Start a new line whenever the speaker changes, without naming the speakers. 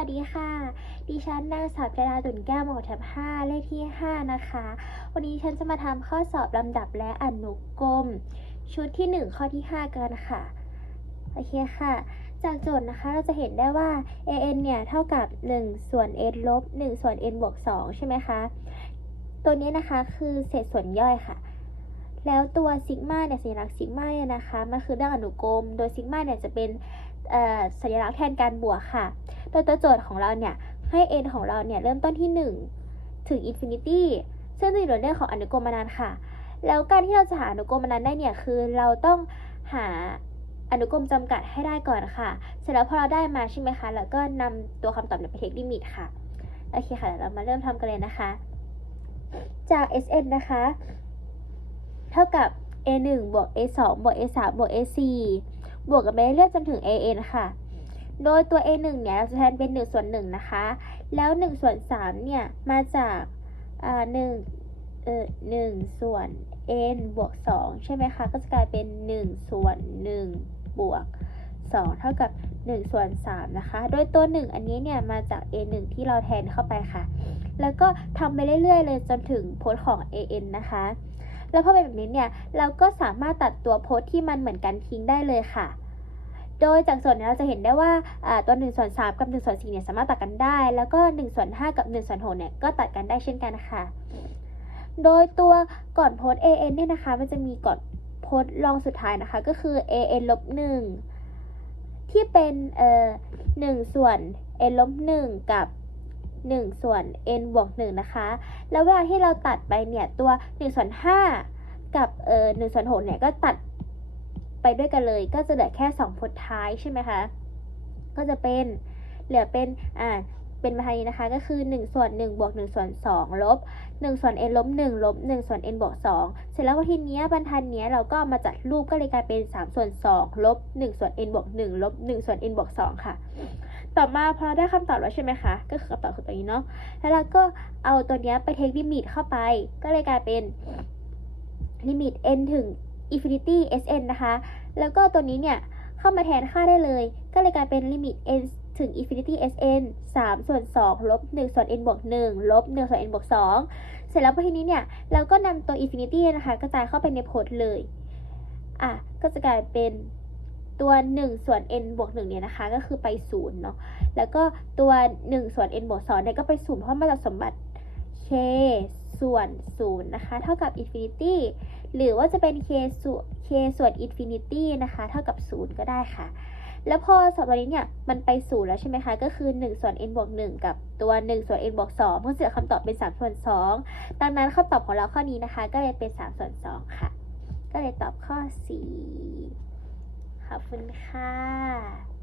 วัสดีค่ะ ดิฉันนางสาวจดาตุ่นแก้วหมวดแถบ5เลขที่ 5 นะคะ วันนี้ฉันจะมาทำข้อสอบลำดับและอนุกรม ชุดที่ 1 ข้อที่ 5 กันค่ะ โอเคค่ะ จากโจทย์นะคะเราจะเห็นได้ว่า an เนี่ย เท่ากับ 1 ส่วน n ลบ 1 ส่วน n บวก 2 ใช่ไหมคะ ตัวนี้นะคะคือเศษส่วนย่อยค่ะ แล้วตัวซิกมาเนี่ยสัญลักษณ์ซิกมาเนี่ยนะคะ มันคือเรื่องอนุกรม โดยซิกมาเนี่ยจะเป็นสัญลักษณ์แทนการบวกค่ะ ดยตัวโจทย์ของเราเนี่ย ให้ n ของเราเนี่ย เริ่มต้นที่ 1 ถึง infinity ซึ่งจะอยู่ในเรื่องของอนุกรมอนันต์ค่ะ แล้วการที่เราจะหาอนุกรมอนันต์ได้เนี่ย คือเราต้องหาอนุกรมจำกัดให้ได้ก่อนค่ะ เสร็จแล้วพอเราได้มาใช่ไหมคะ แล้วก็นำตัวคำตอบเนี่ยไปเทคลิมิตค่ะ โอเคค่ะเดี๋ยวเรามาเริ่มทำกันเลยนะคะ จาก Sn นะคะ เท่ากับ a1 บวก a2 บวก a3 บวก a4 บวกกันไปเรื่อยจนถึง an ค่ะ โดยตัว a1 เนี่ยเราจะแทนเป็น1ส่วน1นะคะ แล้ว1ส่วน3เนี่ยมาจากอ่า1เออ1ส่วน n บวก 2 ใช่ไหมคะ ก็จะกลายเป็น 1 ส่วน 1 บวก 2 เท่ากับ 1 ส่วน 3 นะคะ โดยตัว 1 อันนี้เนี่ยมาจาก a1 ที่เราแทนเข้าไปค่ะ แล้วก็ทำไปเรื่อยๆ เลยจนถึงโพสของ an นะคะ แล้วพอเป็นแบบนี้เนี่ย เราก็สามารถตัดตัวโพสที่มันเหมือนกันทิ้งได้เลยค่ะ โดยจากส่วนนี้เราจะเห็นได้ว่าตัว1ส่วน3กับ1ส่วน4เนี่ยสามารถตัดกันได้ แล้วก็1ส่วน5กับ1ส่วน6เนี่ยก็ตัดกันได้เช่นกันค่ะ โดยตัวก่อนโพส an เนี่ยนะคะ มันจะมีก่อนโพสต์รองสุดท้ายนะคะก็คือ an ลบ1ที่เป็นเอ่อ1ส่วน n ลบ1กับ1 ส่วน n บวก1นะคะ แล้วเวลาที่เราตัดไปเนี่ยตัว 1 ส่วน 5 กับเอ่อ1ส่วน6เนี่ยก็ตัด ไปด้วยกันเลย ก็จะเหลือแค่2พจน์ท้ายใช่ไหมคะ ก็จะเป็นเหลือเป็นอ่าเป็นมาทานี้นะคะก็คือ1ส่วน1บวก1ส่วน2ลบ1ส่วน n ลบ1ลบ1ส่วน n บวก2เสร็จแล้วพอทีเนี้ยบรรทัดเนี้ยเราก็มาจัดรูปก็เลยกลายเป็น3ส่วน2ลบ1ส่วน n บวก1ลบ1ส่วน n บวก2ค่ะ ต่อมาพอเราได้คำตอบแล้วใช่ไหมคะก็คือคำตอบคือตัวนี้เนาะแล้วเราก็เอาตัวเนี้ยไปเทคลิมิตเข้าไป ก็เลยกลายเป็นลิมิต n ถึง infinity sn นะคะ แล้วก็ตัวนี้เนี่ยเข้ามาแทนค่าได้เลย ก็เลยกลายเป็นลิมิต n ถึง infinity sn 3 ส่วน 2 ลบ 1 ส่วน n บวก 1 ลบ 1 ส่วน n บวก 2 เสร็จแล้วพอทีนี้เนี่ย เราก็นำตัว infinity นะคะ กระจายเข้าไปในโพจน์เลย อะ ก็จะกลายเป็นตัว 1 ส่วน n บวก 1 เนี่ยนะคะ ก็คือไป 0 เนาะ แล้วก็ตัว 1 ส่วน n บวก 2 เนี่ยก็ไป 0 เพราะมาจากสมบัติ k ส่วน 0 นะคะ เท่ากับ infinity หรือว่าจะเป็น k ส่วน k ส่วน infinity นะคะ เท่ากับ 0 ก็ได้ค่ะ แล้วพอสอบวันนี้เนี่ยมันไป0แล้วใช่ไหมคะ ก็คือ 1 ส่วน n บวก1กับตัว 1 ส่วน n บวก2เพื่อเสือคำตอบเป็น 3 ส่วน 2 ดังนั้นคำตอบของเราข้อนี้นะคะ ก็เลยเป็น 3 ส่วน 2 ค่ะ ก็เลยตอบข้อ 4 ขอบคุณค่ะ